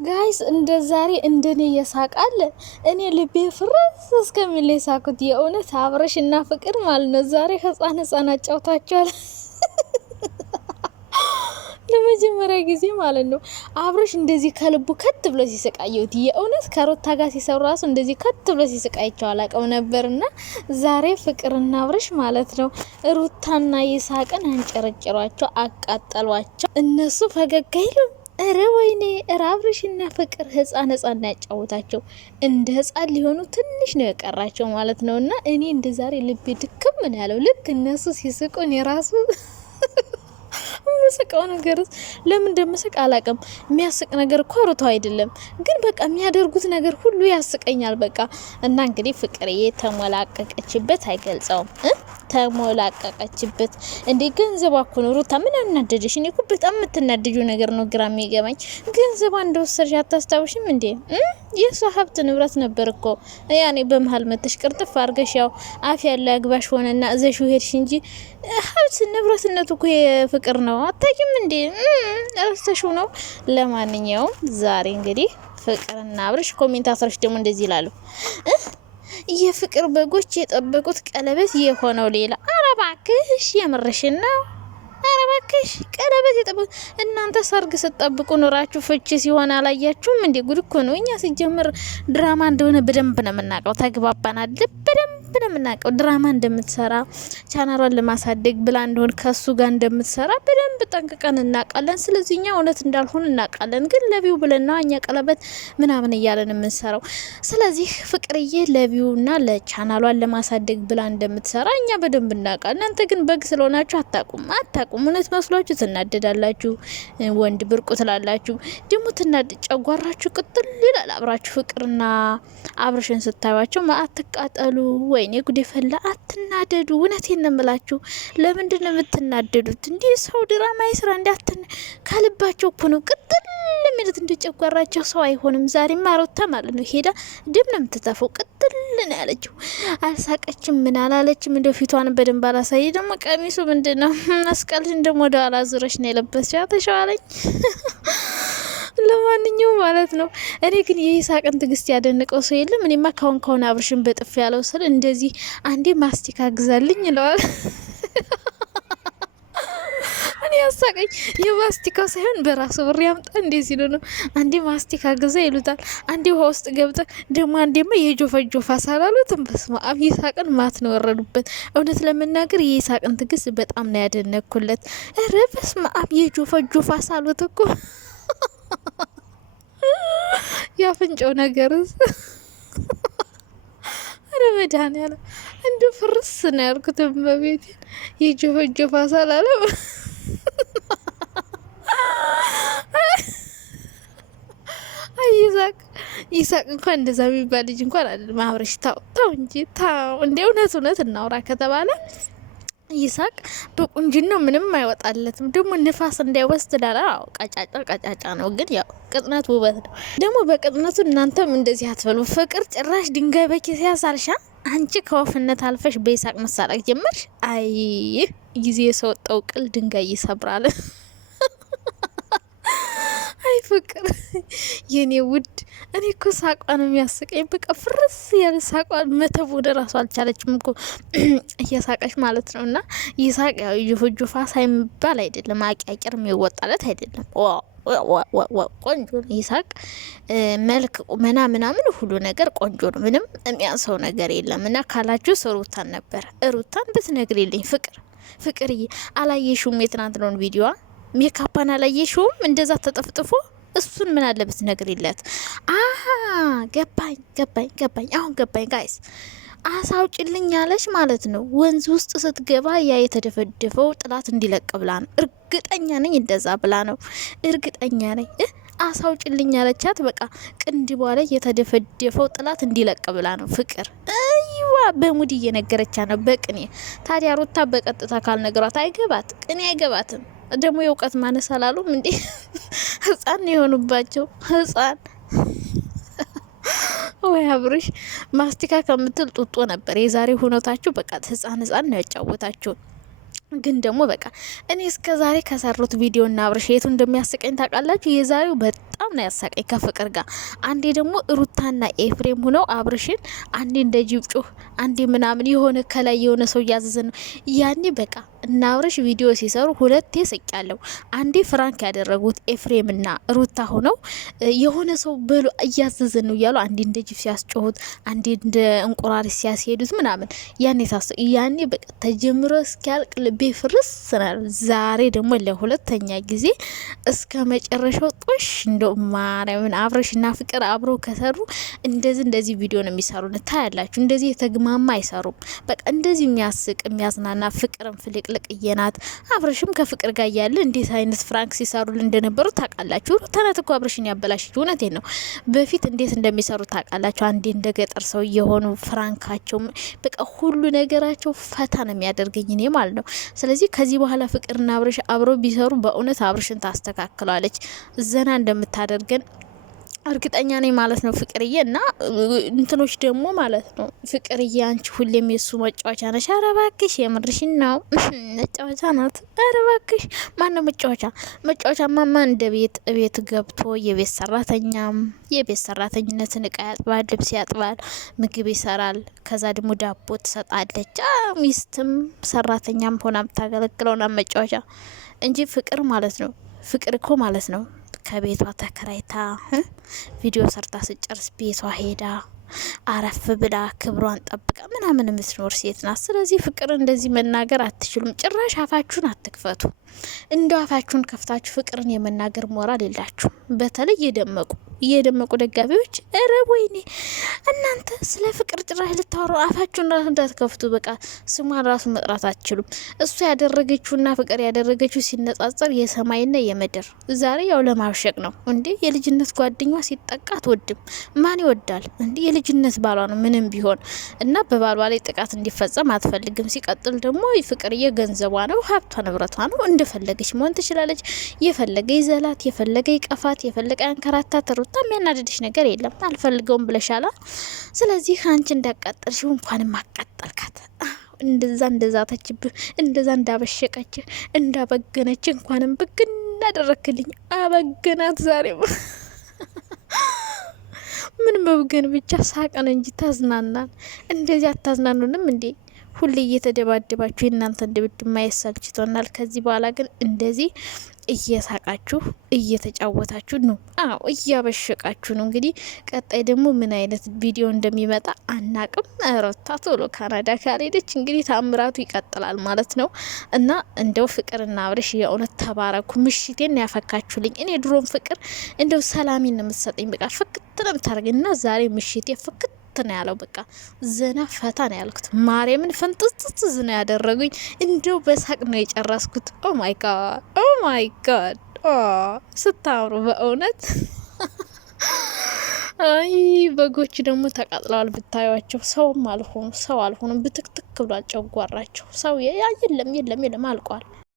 ጋይስ እንደ ዛሬ እንደኔ የሳቃለ እኔ ልቤ ፍርስ እስከሚል የሳቁት የእውነት አብረሽ እና ፍቅር ማለት ነው። ዛሬ ህፃን አጫውታቸዋል ለመጀመሪያ ጊዜ ማለት ነው። አብረሽ እንደዚህ ከልቡ ከት ብሎ ሲስቃየውት የእውነት ከሩታ ጋር ሲሰሩ ራሱ እንደዚህ ከት ብሎ ሲስቃይቸው አላቀው ነበርና ዛሬ ፍቅርና አብረሽ ማለት ነው ሩታና ይሳቅን አንጨረጭሯቸው፣ አቃጠሏቸው። እነሱ ፈገግ አይሉ። እረ ወይኔ! እረ አብረሽና ፍቅር ህፃን ያጫወታቸው እንደ ህፃን ሊሆኑ ትንሽ ነው የቀራቸው ማለት ነው። እና እኔ እንደ ዛሬ ልቤ ድክም ምን ያለው ልክ እነሱ ሲስቁን የራሱ ምስቀው ነገር ለምን እንደምስቅ አላቅም። የሚያስቅ ነገር እኮ ሩታው አይደለም ግን በቃ የሚያደርጉት ነገር ሁሉ ያስቀኛል በቃ። እና እንግዲህ ፍቅርዬ ተሞላቀቀችበት፣ አይገልጸውም ተሞላቀቀችበት። እንዴ ገንዘቧ እኮ ነው። ሩታ ምን አናደደሽ? እኔ እኮ በጣም የምትናደጁ ነገር ነው ግራ የሚገባኝ። ገንዘቧ እንደወሰድሽ አታስታውሽም እንዴ? የሷ ሀብት ንብረት ነበር እኮ ያኔ በመሀል መተሽ ቅርጥፍ አርገሽ ያው አፍ ያለ አግባሽ ሆነና እዘሽ ሄድሽ እንጂ ሀብት ንብረትነቱ እኮ የፍቅር ነው። አታውቂም እንዴ? ረስተሽው ነው። ለማንኛውም ዛሬ እንግዲህ ፍቅርና አብርሽ ኮሜንታተሮች ደግሞ እንደዚህ ይላሉ። የፍቅር በጎች የጠበቁት ቀለበት የሆነው ሌላ። አረባክሽ የምርሽን ነው? አረባክሽ ቀለበት የጠበቁት እናንተ ሰርግ ስትጠብቁ ኖራችሁ ፍቺ ሲሆን አላያችሁም እንዴ? ጉድ እኮ ነው። እኛ ሲጀምር ድራማ እንደሆነ በደንብ ነው የምናውቀው። ተግባባናል። በደንብ ነው የምናውቀው ድራማ እንደምትሰራ ቻናሏን ለማሳደግ ብላ እንደሆነ ከሱ ጋር እንደምትሰራ በደንብ ጠንቅቀን እናውቃለን። ስለዚህ እኛ እውነት እንዳልሆን እናውቃለን። ግን ለቪው ብለና እኛ ቀለበት ምናምን እያለን የምንሰራው። ስለዚህ ፍቅርዬ ለቪውና ለቻናሏን ለማሳደግ ብላ እንደምትሰራ እኛ በደንብ እናውቃለን። እናንተ ግን በግ ስለሆናችሁ አታቁም። እውነት መስሏችሁ ትናደዳላችሁ። ወንድ ብርቁ ትላላችሁ። ደግሞ ጨጓራችሁ ቅጥል ይላል። አብራችሁ ፍቅርና አብርሽን ስታዩቸው አትቃጠሉ። ወይኔ ጉዴ ፈላ። አትናደዱ። እውነቴን ነው የምላችሁ። ለምንድን ነው የምትናደዱት? እንዲህ ሰው ድራማ ይስራ እንዳትን ካልባቸው እኮ ነው ቅጥል የሚሉት። እንደ ጨጓራቸው ሰው አይሆንም። ዛሬማ ሩታ ማለት ነው ሄዳ ድም ነው የምትተፈው። ቅጥል ነው ያለችው። አልሳቀችም፣ ምን አላለችም። እንደው ፊቷን በደንብ አላሳየ። ደግሞ ቀሚሱ ምንድን ነው መስቀልሽን ደግሞ ወደ ኋላ ዙረሽ ነው የለበስሽው። ተሸዋለኝ። ለማንኛውም ማለት ነው እኔ ግን የይሳቅን ትግስት ያደነቀው ሰው የለም። እኔማ ካሁን አብርሽን በጥፍ ያለው ስል እንደዚህ አንዴ ማስቲካ ግዛልኝ ይለዋል። እኔ ያሳቀኝ የማስቲካው ሳይሆን በራሱ ብር ያምጣ እንደዚህ ነው። አንዴ ማስቲካ ግዛ ይሉታል፣ አንዴ ውሃ ውስጥ ገብተ ደግሞ አንዴማ የጆፋ ሳላሉትም። በስመ አብ ይሳቅን ማት ነው ወረዱበት። እውነት ለመናገር የይሳቅን ትግስት በጣም ነው ያደነኩለት። ኧረ በስመ አብ የጆፋ ሳሉት እኮ ያፍንጫው ነገርስ ረመዳን ያለ እንዱ ፍርስ ነው ያልኩት። በቤት የጆፋ ሳላለው ይሳቅ እንኳን እንደዛ የሚባል ልጅ እንኳን አይደለም። አብረሽ ታው እንጂ ታው እንደ እውነት እናውራ ከተባለ ይሳቅ በቁንጅናው ምንም አይወጣለትም። ደግሞ ንፋስ እንዳይወስድ ዳላ ቀጫጫ ነው። ግን ያው ቅጥነት ውበት ነው። ደግሞ በቅጥነቱ እናንተም እንደዚህ አትበሉ። ፍቅር ጭራሽ ድንጋይ በኪስ ያሳልሻ። አንቺ ከወፍነት አልፈሽ በይሳቅ መሳለቅ ጀመርሽ። አይ ጊዜ የሰወጣው ቅል ድንጋይ ይሰብራል። አይ ፍቅር የኔ ውድ፣ እኔ እኮ ሳቋ ነው የሚያስቀኝ። በቃ ፍርስ ያለ ሳቋ መተብ ወደ ራሱ አልቻለችም እኮ እየሳቀች ማለት ነው። እና ይሳቅ ያው ጁፋ ሳይባል አይደለም፣ አቂያቂር የሚወጣለት አይደለም። ቆንጆ ነው ይሳቅ። መልክ ቁመና ምናምን ሁሉ ነገር ቆንጆ ነው። ምንም የሚያንሰው ነገር የለም። እና ካላችሁ ሩታን ነበር ሩታን ብትነግሪልኝ። ፍቅርዬ አላየሽውም? የትናንት ነውን ቪዲዮዋ ሜካፓን አላየሽውም? እንደዛ ተጠፍጥፎ እሱን ምን አለበት ነግሪለት። ገባኝ አሁን ገባኝ ጋይስ። አሳውጭልኝ ያለች ማለት ነው። ወንዝ ውስጥ ስትገባ ያ የተደፈደፈው ጥላት እንዲለቅ ብላ ነው። እርግጠኛ ነኝ እንደዛ ብላ ነው። እርግጠኛ ነኝ አሳውጭልኝ ያለቻት በቃ ቅንድቧ ላይ የተደፈደፈው ጥላት እንዲለቅ ብላ ነው። ፍቅር አይዋ በሙድ እየነገረቻ ነው በቅኔ። ታዲያ ሩታ በቀጥታ ካልነገሯት አይገባት፣ ቅኔ አይገባትም። ደግሞ የእውቀት ማነስ አላሉም እንዴ? ህፃን የሆኑባቸው ህፃን። ወይ አብርሽ ማስቲካ ከምትል ጡጦ ነበር የዛሬ ሁነታችሁ። በቃ ህፃን ነው ያጫወታችሁ። ግን ደግሞ በቃ እኔ እስከ ዛሬ ከሰሩት ቪዲዮና አብርሽ የቱ እንደሚያስቀኝ ታውቃላችሁ? የዛሬው በጣም ነው ያሳቀኝ ከፍቅር ጋር። አንዴ ደግሞ ሩታና ኤፍሬም ሆነው አብርሽን አንዴ እንደ ጅብ ጩህ አንዴ ምናምን የሆነ ከላይ የሆነ ሰው እያዘዘ ነው ያኔ በቃ እና አብርሽ ቪዲዮ ሲሰሩ ሁለቴ ስቄያለሁ። አንዴ ፍራንክ ያደረጉት ኤፍሬምና ሩታ ሆነው የሆነ ሰው በሉ እያዘዘን ነው እያሉ አንዴ እንደ ጅብ ሲያስጮሁት አንዴ እንደ እንቁራሪት ሲያስሄዱት ምናምን ያኔ በቃ ተጀምሮ እስኪያልቅ ልቤ ፍርስ ናል። ዛሬ ደግሞ ለሁለተኛ ጊዜ እስከ መጨረሻው ጦሽ እንደው ማርያምን አብርሽና ፍቅር አብረው ከሰሩ እንደዚህ ቪዲዮ ነው የሚሰሩ ታያላችሁ። እንደዚህ የተግማማ አይሰሩም። በቃ እንደዚህ የሚያስቅ የሚያዝናና ፍቅርን ፍልቅልቅ እየናት አብርሽም ከፍቅር ጋር ያለ እንዴት አይነት ፍራንክ ሲሰሩ እንደነበሩ ታውቃላችሁ። ተናት እኮ አብርሽን ያበላሽች እውነቴን ነው። በፊት እንዴት እንደሚሰሩ ታውቃላችሁ። አንዴ እንደ ገጠር ሰው የሆኑ ፍራንካቸው በቃ ሁሉ ነገራቸው ፈታ ነው የሚያደርገኝ እኔ ማለት ነው። ስለዚህ ከዚህ በኋላ ፍቅርና አብርሽ አብረው ቢሰሩ በእውነት አብርሽን ታስተካክላለች፣ ዘና እንደምታደርገን እርግጠኛ ነኝ ማለት ነው ፍቅርዬ። እና እንትኖች ደግሞ ማለት ነው ፍቅርዬ አንቺ ሁሌም የሱ መጫወቻ ነሽ። ኧረ እባክሽ የምርሽን ነው መጫወቻ ናት። ኧረ እባክሽ ማነው መጫወቻ ማማ እንደ ቤት ገብቶ የቤት ሰራተኝነትን እቃ ያጥባል፣ ልብስ ያጥባል፣ ምግብ ይሰራል። ከዛ ደግሞ ዳቦ ትሰጣለች። ሚስትም ሰራተኛም ሆና የምታገለግለውና መጫወቻ እንጂ ፍቅር ማለት ነው። ፍቅር እኮ ማለት ነው ከቤቷ ተከራይታ ቪዲዮ ሰርታ ስጨርስ ቤቷ ሄዳ አረፍ ብላ ክብሯን ጠብቃ ምናምን የምትኖር ሴት ናት። ስለዚህ ፍቅር እንደዚህ መናገር አትችሉም። ጭራሽ አፋችሁን አትክፈቱ። እንደ አፋችሁን ከፍታችሁ ፍቅርን የመናገር ሞራል የላችሁም። በተለይ እየደመቁ ደጋፊዎች እረ ወይኔ እናንተ ስለ ፍቅር ጭራሽ ልታወሩ አፋችሁን ራሱ እንዳትከፍቱ። በቃ ስሟን ራሱ መጥራት አትችሉም። እሱ ያደረገችውና ፍቅር ያደረገችው ሲነጻጸር የሰማይና የምድር። ዛሬ ያው ለማብሸቅ ነው እንዴ። የልጅነት ጓደኛዋ ሲጠቃ አትወድም። ማን ይወዳል እንዴ? የልጅነት ባሏ ነው ምንም ቢሆን እና በባሏ ላይ ጥቃት እንዲፈጸም አትፈልግም። ሲቀጥል ደግሞ ፍቅርዬ ገንዘቧ ነው፣ ሀብቷ ንብረቷ ነው። እንደፈለገች መሆን ትችላለች። የፈለገ ይዘላት፣ የፈለገ ይቀፋት፣ የፈለገ ያንከራታት። ሩታ የሚያናድድሽ ነገር የለም። አልፈልገውም ብለሻላ። ስለዚህ አንቺ እንዳቃጠልሽው እንኳንም አቃጠልካት። እንደዛ ተችብህ፣ እንደዛ እንዳበሸቀች እንዳበገነች እንኳንም ብግን እናደረክልኝ። አበገናት ዛሬም ምን መብገን ብቻ ሳቀን እንጂ ታዝናናል። እንደዚህ አታዝናኑንም እንዴ? ሁሌ እየተደባደባችሁ የእናንተን ድብድብ ማየት ሰልችቶናል። ከዚህ በኋላ ግን እንደዚህ እየሳቃችሁ እየተጫወታችሁ ነው። አዎ እያበሸቃችሁ ነው። እንግዲህ ቀጣይ ደግሞ ምን አይነት ቪዲዮ እንደሚመጣ አናቅም። ሩታ ቶሎ ካናዳ ካልሄደች እንግዲህ ታምራቱ ይቀጥላል ማለት ነው። እና እንደው ፍቅርና አብርሽ የእውነት ተባረኩ። ምሽቴን ያፈካችሁልኝ። እኔ ድሮም ፍቅር እንደው ሰላሜን ነው የምትሰጠኝ። በቃ ፍክት ነው የምታደርገኝ። እና ዛሬ ምሽቴ ፍክት ነው ያለው። በቃ ዘና ፈታ ነው ያልኩት። ማርያምን ፈንጥስጥስ ነው ያደረጉኝ። እንደው በሳቅ ነው የጨረስኩት። ኦ ማይ ጋድ ስታምሩ በእውነት። አይ በጎች ደግሞ ተቃጥለዋል ብታዩቸው። ሰውም አልሆኑ ሰው አልሆኑም። ብትክትክ ብሏል ጨጓራቸው። ሰው የለም አልቋል።